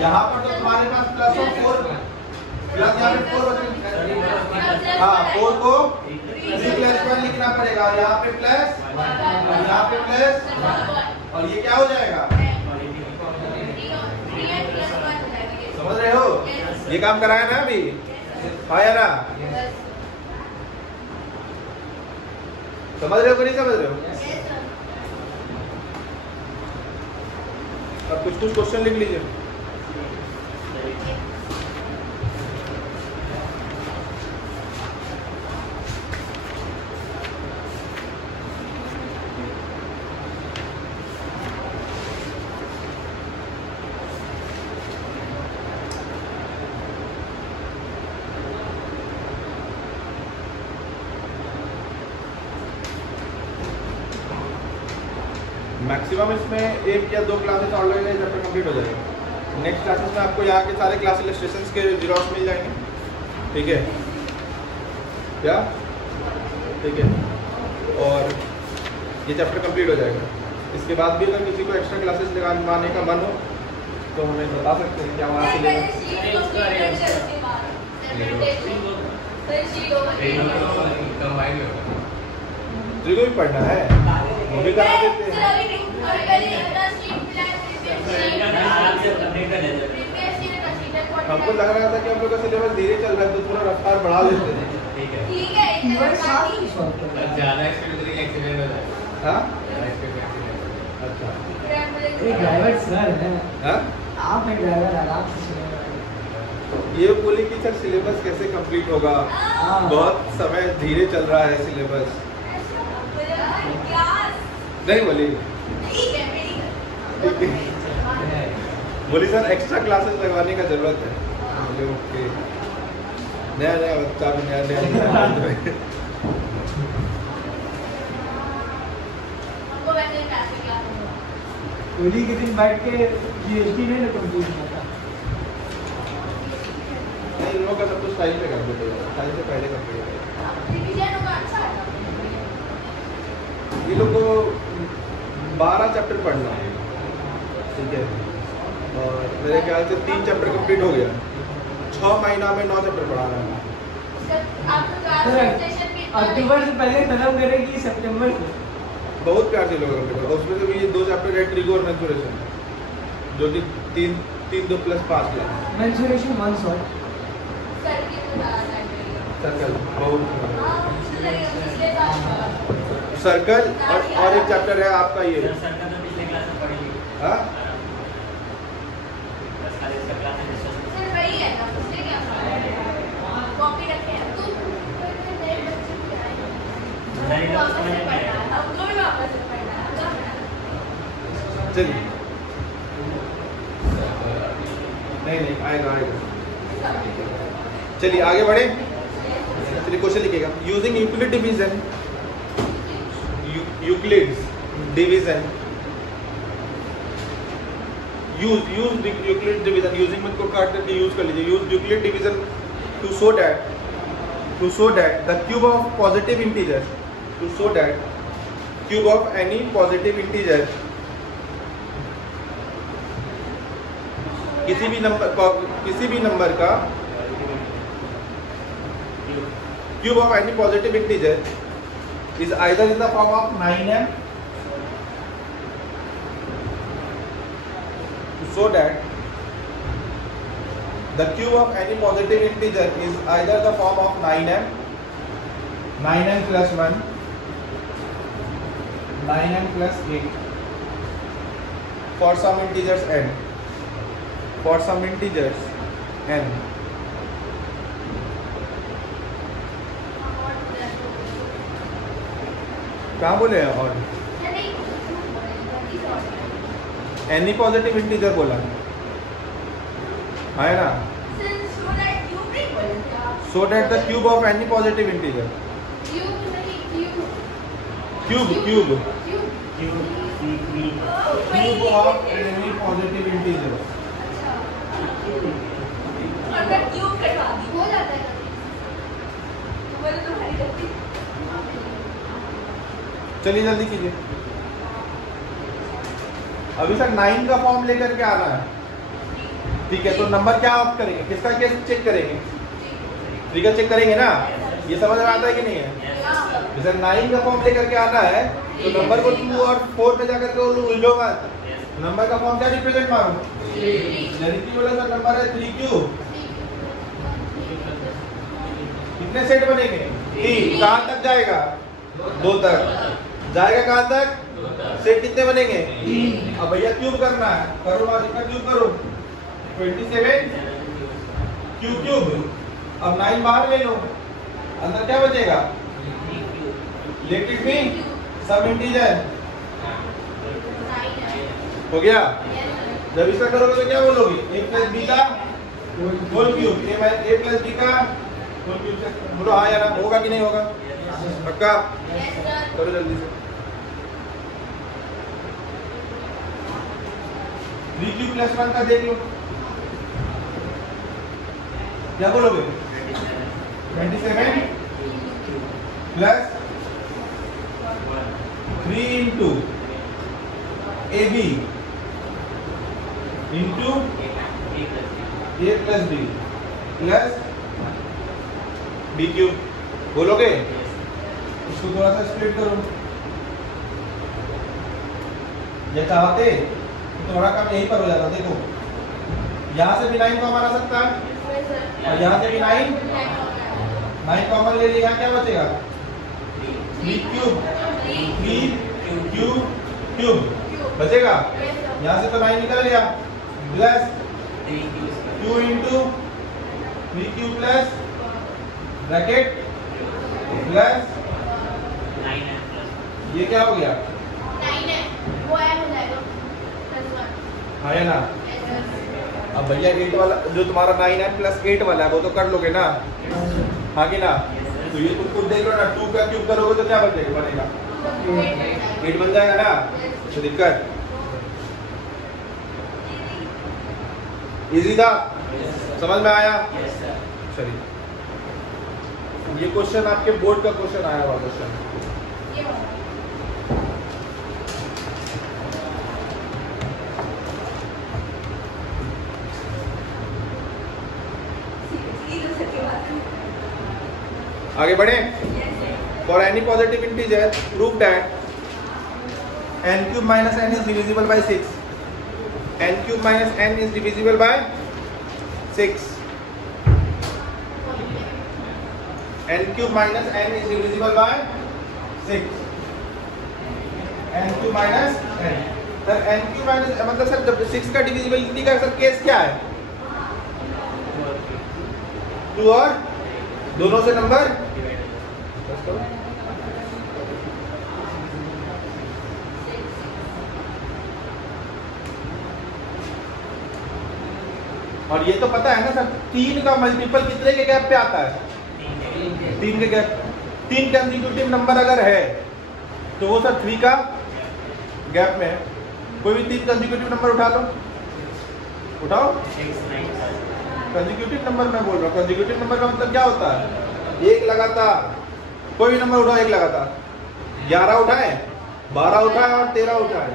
यहाँ पर तो तुम्हारे पास +4 प्लस यहाँ पे 4 बचेगा। हाँ, 4 को 3 + 1 लिखना पड़ेगा, यहाँ पे प्लस और यहाँ पे प्लस, और ये क्या हो जाएगा? समझ रहे हो? ये काम कराया ना अभी? आया ना? समझ रहे हो कि नहीं समझ रहे हो? अब कुछ क्वेश्चन लिख लीजिए। मैक्सिमम इसमें 1 या 2 क्लासेस और लगेंगे जब तक कंप्लीट हो जाएगा। नेक्स्ट क्लासेस में आपको यहाँ के सारे क्लास इलस्ट्रेशंस के जीरोक्स मिल जाएंगे। ठीक है क्या? ठीक है, और ये चैप्टर कंप्लीट हो जाएगा। इसके बाद भी अगर किसी को एक्स्ट्रा क्लासेस लगाने का मन हो तो हमें बता सकते हैं, क्या वहाँ से लेगा। जी को भी पढ़ना है, वो भी करा देते हैं। हमको लग रहा था कि हम लोग का सिलेबस धीरे चल रहा है तो थोड़ा रफ्तार बढ़ा देते हैं। ठीक है, ठीक है ज़्यादा एक्सपीरियंस एक्सीडेंट हो जाए। हाँ अच्छा, एक ड्राइवर सर है, हाँ, आप एक ड्राइवर आराम से चलेगा। ये बोली कि सर सिलेबस कैसे कंप्लीट होगा, बहुत समय धीरे चल रहा है सिलेबस। नहीं बोली, बोली सर एक्स्ट्रा क्लासेस लगवाने का जरूरत है। बोले ओके, नया नया बच्चा भी नया नया होली के दिन बैठ के GST नहीं ना कंप्लीट होता। नहीं, लोगों का सब कुछ टाइम पे कर देते हैं, टाइम से पहले कंप्लीट है। ये लोग को 12 चैप्टर पढ़ना है। ठीक है, और मेरे ख्याल से 3 चैप्टर कंप्लीट हो गया। 6 महीना में 9 चैप्टर पढ़ा रहा है। अक्टूबर से पहले खत्म करेगी सितंबर से। बहुत प्यार से लोग कंप्लीट होगा। उसमें से भी 2 चैप्टर है ट्रिगो और मेंसुरेशन, जो कि 3 2 + 5 क्लास। मेंसुरेशन 1 शॉट सर्कल बहुत सर्कल और एक चैप्टर है आपका ये सर्कल तो पिछले क्लास में पढ़ी ली। हाँ बस खाली इसका क्लास में डिस्कस सर वही है ना, उसने क्या कॉपी रखे हैं तो नए बच्चे भी आए नहीं तो वापस समझ से नहीं पढ़ना आया। है, हमको भी वापस से पढ़ना है। चलिए नहीं आएगा। चलिए आगे बढ़े। चलिए क्वेश्चन लिखिएगा। Using Euclid division, Euclid's division, use Euclid division, using मत को काट करके यूज कर लीजिए। Use Euclid division to show that the cube of positive integer, to show that cube of any positive integer, किसी भी नंबर का cube of any positive integer is either in the form of 9m, so that the cube of any positive integer is either the form of 9m, 9m plus 1, 9m plus 8 for some integers n, for some integers n. कहाँ बोले हैं? और एनी पॉजिटिव इंटीजर बोला है ना, so that the cube of any positive integer, cube cube cube of any positive integer. चलिए जल्दी कीजिए। अभी तक 9 का फॉर्म लेकर के आना है, ठीक है? तो नंबर क्या ऑप्ट करेंगे, किसका केस चेक करेंगे? 3 का चेक करेंगे ना। ये समझ में आता है कि नहीं है? जैसे 9 का फॉर्म लेकर के आना है तो नंबर को 2 और 4 में जाकर के उलझो मत। नंबर का फॉर्म क्या रिप्रेजेंट मारो? लड़की वाला सा नंबर है 3 क्यूब। कितने सेट बनेंगे? 3। कहाँ तक जाएगा? 2 तक जाएगा। कहाँ तक? सेट कितने बनेंगे? 3। अब भैया क्यूब करना है, करो इसका क्यूब करो। 27 क्यूब। अब 9 बाहर ले लो, अंदर क्या बचेगा? लेट इट बी सब इंटीजर। हो गया? जब इसका करोगे तो क्या बोलोगे? a प्लस बी का whole cube, a plus b का होल क्यूब। बोलो हाँ या ना, होगा कि नहीं होगा? पक्का? करो जल्दी से। 3 प्लस 1 का देख लो, क्या बोलोगे? 27 plus 3 into AB into A plus B plus B cube. बोलोगे? इसको थोड़ा सा स्प्लिट करो। ये चाहते तो थोड़ा कम यहीं पर हो जाता। देखो यहाँ से भी 9 कॉमन आ सकता है और यहाँ से भी 9 कॉमन ले लिया, क्या बचेगा? 3 क्यूब, 3 क्यूब क्यूब बचेगा। यहाँ से तो 9 निकल गया, plus q into 3 cube plus bracket plus 9 ये क्या हो गया? 9 है वो ऐड हो जाएगा +1 हाँ या ना? अब भैया 8 वाला जो तुम्हारा 9 है प्लस 8 वाला है वो तो कर लोगे ना, हाँ कि ना? तो ये तुम खुद देख लो ना, 2 का क्यूब करोगे तो क्या बचेगा? बनेगा 8 बन जाएगा ना। तो दिक्कत इजी था, समझ में आया? चलिए ये क्वेश्चन आपके बोर्ड का क्वेश्चन आया हुआ क्वेश्चन। ये वाला आगे बढ़े। For any positive integer prove that n cube minus n is divisible by 6. n cube minus n is divisible by 6. n cube minus n is divisible by 6. n cube minus n. Sir n cube minus मतलब सर जब 6 का डिविजिबिलिटी का सर केस क्या है? 2 और दोनों से नंबर और ये तो पता है ना सर 3 का मल्टीपल कितने के गैप पे आता है? 3 के गैप। 3 कंसेक्यूटिव नंबर अगर है तो वो सर 3 का गैप में है। कोई भी 3 कंसेक्यूटिव नंबर उठा लो, उठाओ। कंसेक्यूटिव नंबर मैं बोल रहा हूँ। कंसेक्यूटिव नंबर का मतलब क्या होता है? एक लगातार। कोई भी नंबर उठाओ एक लगातार। 11 उठाए, 12 उठाए और 13 उठाए।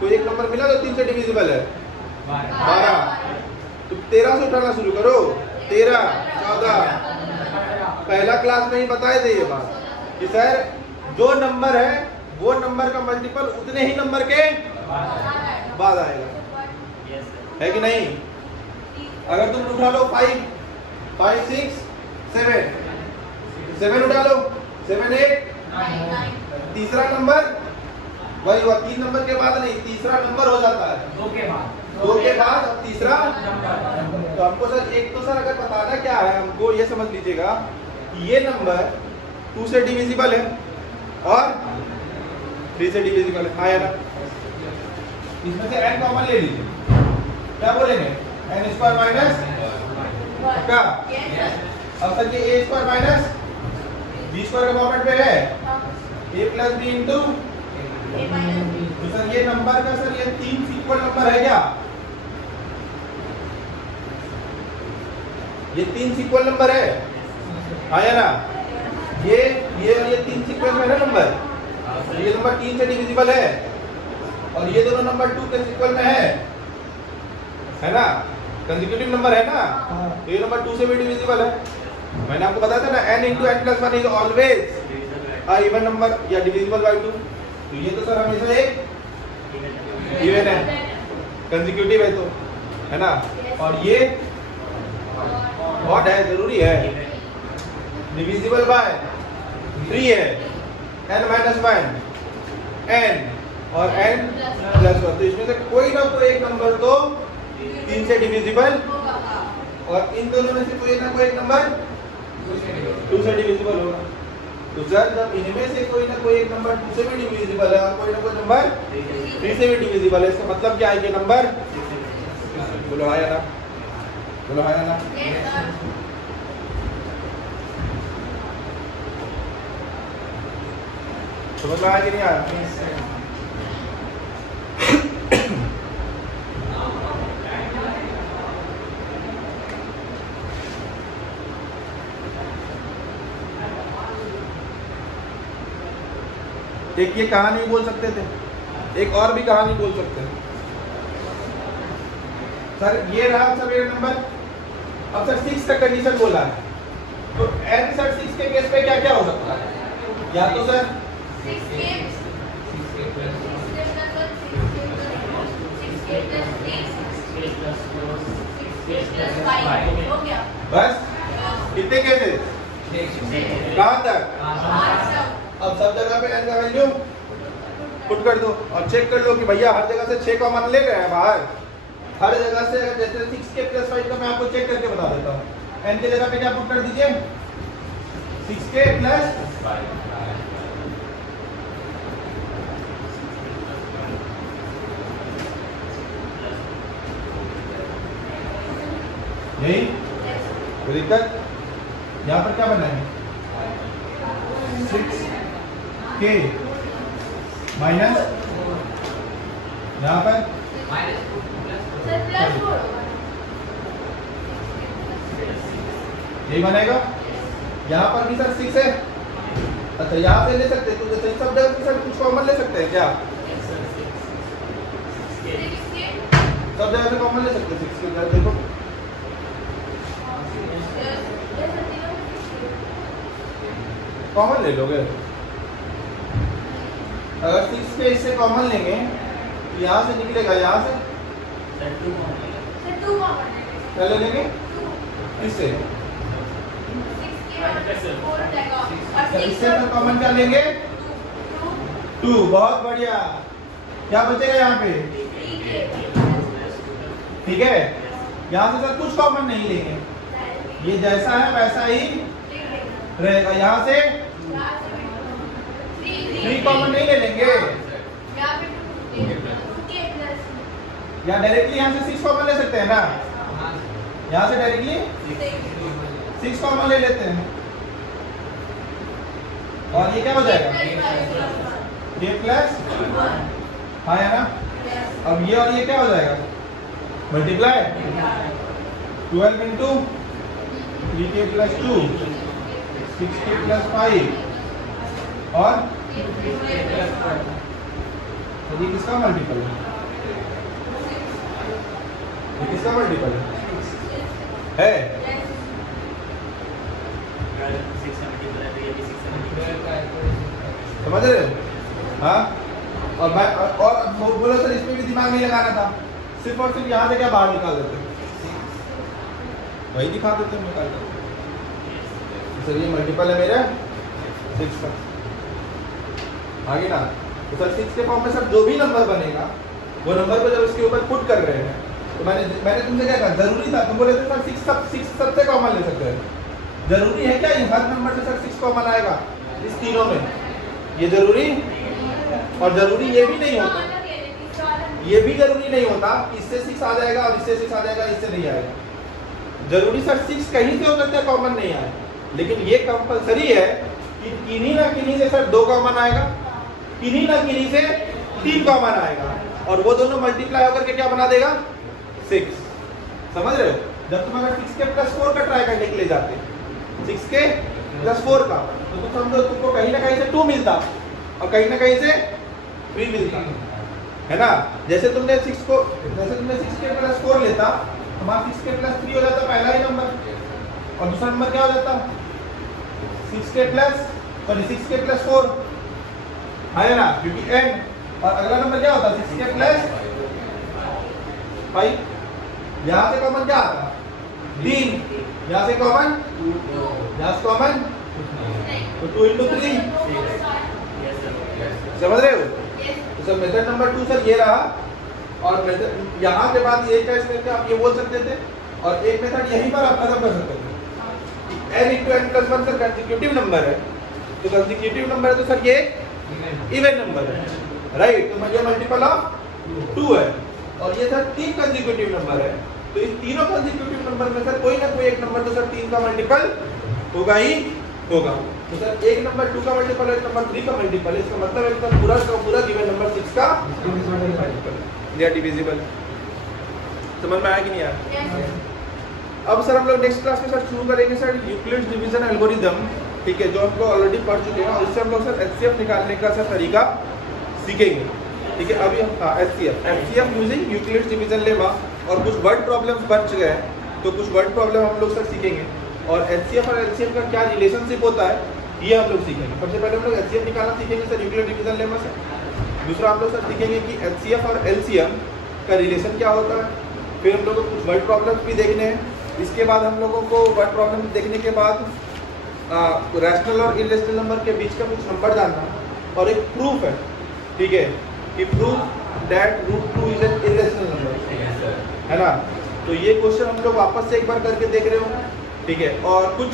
कोई एक नंबर मिला तो 3 से डिविजिबल है 12। तो 13 से उठाना शुरू करो। 13, 14। पहला क्लास में ही बताए थे ये बात कि सर जो नंबर है वो नंबर का मल्टीपल उतने ही नंबर के बाद आएगा, है कि नहीं? अगर तुम उठा लो 5, 6, 7 उठा लो, 7, 8, तीसरा नंबर वही हुआ। 3 नंबर के बाद नहीं, तीसरा नंबर हो जाता है 2 के बाद अब तीसरा। तो हमको सर एक तो सर अगर बताना क्या है, हमको ये समझ लीजिएगा कि ये नंबर 2 से डिविजिबल है और 3 से डिविजिबल है। आया ना? इसमें से n कॉमन ले लीजिए। क्या बोलेंगे? n स्क्वायर माइनस क्या? अब सर ये a square minus b square के फॉर्मेट पे है a प्लस b इंटू। तो सर ये नंबर का सर ये 3 इक्वल नंबर है क्या? ये 3 इक्वल नंबर है, आया ना? ये और ये 3 सीक्वेंस में है ना नंबर। ये नंबर 3 से डिविजिबल है और ये दोनों नंबर 2 के सीक्वल में है ना? कंसेक्यूटिव नंबर है ना? तो ये नंबर 2 से भी डिविजिबल है। मैंने आपको बताया था ना n into n plus 1 is always a even number या डिविजिबल बाय 2। तो ये तो सर हमेशा एक इवन है, कंसेक्यूटिव है तो, है ना? और ये ऑड है, जरूरी है, डिविजिबल बाय 3 है, n minus 1 n और n प्लस 1। तो इसमें से कोई ना कोई एक नंबर तो 3 से डिविजिबल और इन दोनों में से कोई ना कोई एक नंबर 2 से डिविजिबल होगा। तो सर जब इनमें से कोई ना कोई एक नंबर 2 से भी डिविजिबल है और कोई ना कोई नंबर 3 से भी डिविजिबल है, इसका मतलब क्या है? ये नंबर बोलो आया ना? बोलो आया ना? समझ में आया कि नहीं आया? एक ये कहानी बोल सकते थे, एक और भी कहानी बोल सकते हैं। सर ये रहा सब एक नंबर। अब सर 6 का कंडीशन बोला है तो n सर 6 के केस पे क्या क्या हो सकता है? या तो सर 6 के बस कितने केसेस? कहाँ तक? अब सब जगह पे n का वैल्यू पुट कर दो और चेक कर लो कि भैया हर जगह से 6 कॉमन ले रहे हैं बाहर। हर जगह से जैसे 6k प्लस 5 का मैं आपको चेक करके बता देता हूँ। n की जगह पे क्या पुट कर दीजिए? 6k plus 5। यही कोई दिक्कत? यहाँ पर क्या बना है? 6k माइनस यहाँ पर यही बनेगा। यहाँ पर भी सर 6 है। अच्छा यहाँ से ले सकते तो जैसे सब जगह से सर कुछ कॉमन ले सकते हैं क्या? सब जगह से कॉमन ले सकते हैं 6 के। देखो कॉमन ले लोगे। अगर 6 पे इससे कॉमन लेंगे तो यहाँ से निकलेगा, यहाँ से सर 2 सर 2 कॉमन है। क्या ले लेंगे 2 इससे, 6 के बाद 4 जाएगा और 6 इससे तो कॉमन क्या लेंगे 2। बहुत बढ़िया। क्या बचेगा यहाँ पे, 3 के ठीक है। यहाँ से सर कुछ कॉमन नहीं लेंगे, ये जैसा है वैसा ही रहेगा। यहाँ से 3 कॉमन नहीं ले लेंगे, यहाँ पे 2 के प्लस या डायरेक्टली यहाँ से 6 कॉमन ले सकते हैं ना, यहाँ से डायरेक्टली 6 कॉमन ले लेते हैं और ये क्या हो जाएगा ये प्लस, हाँ है ना। अब ये और ये क्या हो जाएगा multiply 12 into 3k plus 2 6k plus 5 और ये किसका मल्टीपल है, ये किसका मल्टीपल है 670 है तो ये भी 670 समझ रहे हो? हाँ। और मैं और बोला सर इसमें भी दिमाग नहीं लगाना था, सिर्फ और सिर्फ यहाँ से क्या बाहर निकाल देते, वही दिखा देते हैं निकाल कर। सर ये मल्टीपल है मेरे 6 का, आगे ना। तो सर 6 के फॉर्म में सर जो भी नंबर बनेगा वो नंबर को जब इसके ऊपर पुट कर रहे हैं तो मैंने तुमसे क्या कहा, जरूरी था, तुम बोले थे सर 6 सबसे कॉमन ले सकते हैं। जरूरी है क्या हर नंबर से सर 6 कॉमन आएगा इस तीनों में, ये जरूरी। और जरूरी ये भी नहीं होता, ये भी जरूरी नहीं होता कि इससे 6 आ जाएगा और इससे 6 आ जाएगा, इससे नहीं आएगा। जरूरी सर 6 कहीं से हो सकता है कॉमन नहीं आए, लेकिन ये कंपलसरी है कि किन्हीं ना किन्हीं से सर 2 कॉमन आएगा, किन्हीं ना किन्हीं से 3 कॉमन आएगा और वो दोनों मल्टीप्लाई होकर के क्या बना देगा 6। समझ रहे हो? जब तुम अगर 6 के प्लस 4 का ट्राई करने के लिए जाते 6 के प्लस 4 का, तो तुम समझो तुमको कहीं ना कहीं से 2 मिलता और कहीं ना कहीं से 3 मिलता है ना। जैसे तुमने 6 के प्लस 4 लेता, हमारा 6 के प्लस 3 हो जाता पहला ही नंबर, और दूसरा नंबर क्या हो जाता 6 के प्लस 4 है ना, क्योंकि n। और अगला नंबर क्या होता 6 के प्लस 5। यहाँ से कॉमन क्या आता 3, यहाँ से कॉमन, यहाँ से कॉमन तो 2 इंटू 3। समझ रहे हो? तो सर मेथड नंबर 2 सर ये रहा, और मेथड यहाँ के बाद ये क्या करके आप ये बोल सकते थे, और एक मेथड यहीं पर आप खत्म कर सकते थे। n into n plus 1 sir consecutive number है, तो कंसेक्यूटिव नंबर है तो सर ये इवन नंबर है, राइट। तो ये मल्टीपल ऑफ 2 है, और ये सर 3 कंसेक्यूटिव नंबर है, तो इस तीनों कंसेक्यूटिव नंबर में सर कोई ना कोई एक नंबर तो सर 3 का मल्टीपल होगा ही होगा। तो सर एक नंबर 2 का मल्टीपल है, एक नंबर 3 का मल्टीपल है, इसका मतलब है कि पूरा का पूरा गिवन नंबर 6 का मल्टीपल या डिविजिबल। समझ में आया कि नहीं आया? अब सर हम लोग नेक्स्ट क्लास में सर शुरू करेंगे सर यूक्लिड्स डिवीजन एल्गोरिथम, ठीक है, जो हम लोग ऑलरेडी पढ़ चुके हैं, और इससे हम लोग सर एचसीएफ निकालने का सर तरीका सीखेंगे, ठीक है। अभी हम HCF using Euclid's division lemma, और कुछ वर्ड प्रॉब्लम्स बच गए हैं, तो कुछ वर्ड प्रॉब्लम हम लोग सर सीखेंगे, और एचसीएफ और एलसीएम का क्या रिलेशनशिप होता है ये हम लोग सीखेंगे। सबसे पहले हम लोग एचसीएफ निकालना सीखेंगे सर यूक्लिड डिवीजन लेमा से। दूसरा हम लोग सर सीखेंगे कि एचसीएफ और एलसीएम का रिलेशन क्या होता है। फिर हम लोग को कुछ वर्ड प्रॉब्लम्स भी देखने हैं। इसके बाद हम लोगों को वर्ड प्रॉब्लम देखने के बाद रैशनल और इरेशनल नंबर के बीच का कुछ नंबर जानना, और एक प्रूफ है, ठीक है, कि proof that √2 is an irrational number, है ना। तो ये क्वेश्चन हम लोग वापस से एक बार करके देख रहे हो, ठीक है। और कुछ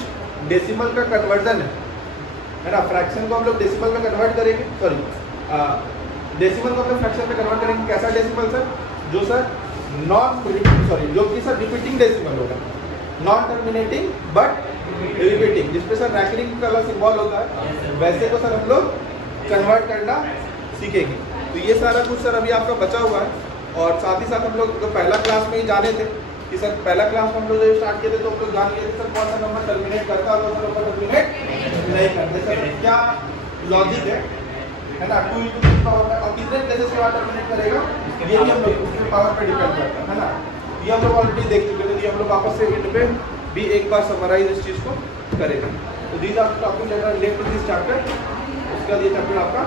डेसिमल का कन्वर्जन है ना, फ्रैक्शन को हम लोग डेसिमल में कन्वर्ट करेंगे, डेसिमल को हम लोग फ्रैक्शन में कन्वर्ट करेंगे। कैसा डेसिमल सर? जो सर जो कि सर रिपीटिंग डेसिमल होगा, नॉन टर्मिनेटिंग बट रिपीटिंग, जिसपे सर रैशनिंग का सिंबल होता है, वैसे को सर हम लोग कन्वर्ट करना सीखेंगे। तो ये सारा कुछ सर अभी आपका बचा हुआ है, और साथ ही साथ हम लोग तो पहला क्लास में ही जाने थे कि सर पहला क्लास में हम लोग जब स्टार्ट किए थे तो हम लोग जान लिए थे सर कौन सा नंबर टर्मिनेट करता है और कौन सा नंबर टर्मिनेट नहीं करते, सर क्या लॉजिक है ना। 2 × 3 पावर में, और कितने प्लेसेस के बाद टर्मिनेट करेगा ये भी हम लोग उसके पावर पे डिपेंड करता है ना। ये हम लोग ऑलरेडी देख चुके थे, ये हम लोग वापस से एंड पे भी एक बार समराइज इस चीज़ को करेंगे। तो these are topic that are related to this chapter. उसके बाद ये चैप्टर आपका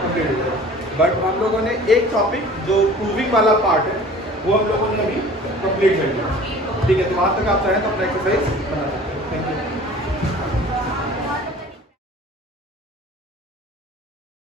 कंप्लीट हो जाएगा। बट हम लोगों ने एक टॉपिक जो प्रूविंग वाला पार्ट है वो हम लोगों ने अभी कंप्लीट कर लिया। ठीक है, तो वहाँ तक आप चाहें तो अपना एक्सरसाइज बना